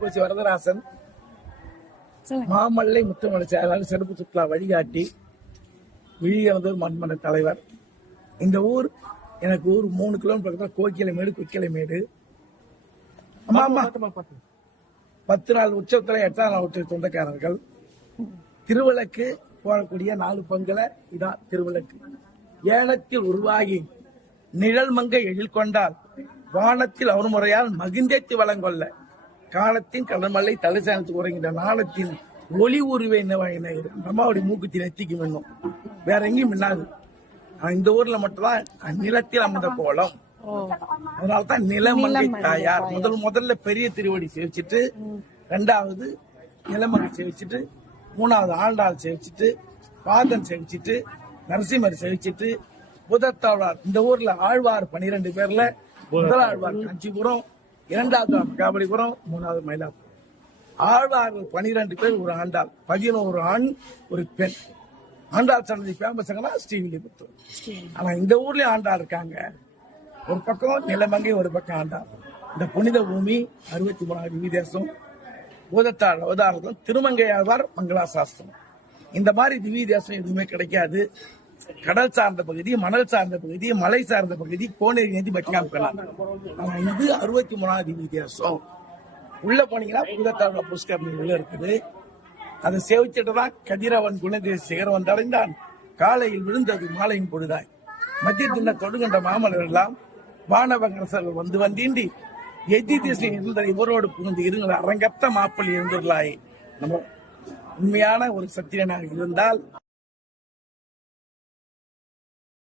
கோச்சி வரதராசன். மாமல்லை முத்துமலை செயலாளர் சிறப்பு சுற்றுலா வழிகாட்டி விழியனதூர் மண்மன தலைவர். இந்த ஊர் எனக்கு ஊர் மூணு கிலோமீட்டர் பக்கத்தில் கோக்கிலைமேடு குக்கிலைமேடு ஆமா ஆமா பத்து நாள் உற்சவத்துல எட்டாம் நாள் உற்சவ சொந்தக்காரர்கள். திருவிளக்கு போடக்கூடிய நாலு பங்குல இதான் திருவிளக்கு. ஏனத்தில் உருவாகி நிழல் மங்கை எழில் கொண்டால் வானத்தில் அவர் முறையால் மகிழ்ந்தேத்து வளங்கொள்ள. காலத்தின் கடன்மல்லை தலைசானத்து உறங்கின்ற நாளத்தின் ஒளி உருவை என்ன அம்மாவுடைய மூக்குத்தி நெத்திக்கு மின்னும். வேற எங்கேயும் மின்னாது. இந்த ஊர்ல மட்டும்தான் நிலத்தில் அமர்ந்த கோலம். அதனால்தான் நிலமங்கை தாயார். முதல் முதல்ல பெரிய திருவடி சேவிச்சிட்டு ரெண்டாவது நிலமங்கை சேவிச்சிட்டு மூணாவது ஆண்டாள் சேவிச்சிட்டு பாதன் சேவிச்சிட்டு நரசிம்மர் சேவிச்சிட்டு புதத்தாழ்வார் இந்த ஊர்ல ஆழ்வார் பனிரெண்டு பேர்ல முதல் ஆழ்வார் காஞ்சிபுரம் இரண்டாவது மகாபலிபுரம் மூணாவது மயிலாப்பூர். ஆழ்வார்கள் பனிரெண்டு பேர் ஒரு ஆண்டாள். பதினோரு ஆண் ஒரு பெண். ஆண்டாள் சன்னதி ஃபேமஸ்ங்கன்னா ஸ்ரீவில்லிபுத்தூர். ஆனா இந்த ஊர்லயும் ஆண்டாள் இருக்காங்க. ஒரு பக்கம் நிலமங்கை ஒரு பக்கம் ஆண்டாள். இந்த புனித பூமி அறுபத்தி மூணாவது திவ்ய தேசம் பூதத்தாள் அவதாரத்தும் திருமங்கையாழ்வார் மங்களாசாஸ்திரம். இந்த மாதிரி திவ்ய தேசம் எதுவுமே கிடைக்காது. கடல் சார்ந்த பகுதி மணல் சார்ந்த பகுதி மலை சார்ந்த பகுதி கோனேரி நதி பக்கிங்காம் இது அறுபத்தி மூணாவது வித்தியாசம். உள்ள போனீங்கன்னா பூதத்தாள் புஷ்கர் உள்ள இருக்குது. அதை சேவிச்சிட்டுதான் கதிரவன் குணதேச சிகரம் வந்தடைந்தான். காலையில் விழுந்தது மாலையின் பொழுதாய். மத்திய தின்ன தொடுகின்ற மாமலர் எல்லாம் வானவங்கரசர்கள் வந்து வந்தீண்டி எதி திசை இருந்த இவரோடு புகுந்து இருங்கள். அரங்கத்த மாப்பிள்ளை இருந்துள்ளாய் நம்ம உண்மையான ஒரு சத்திரியனாக இருந்தால்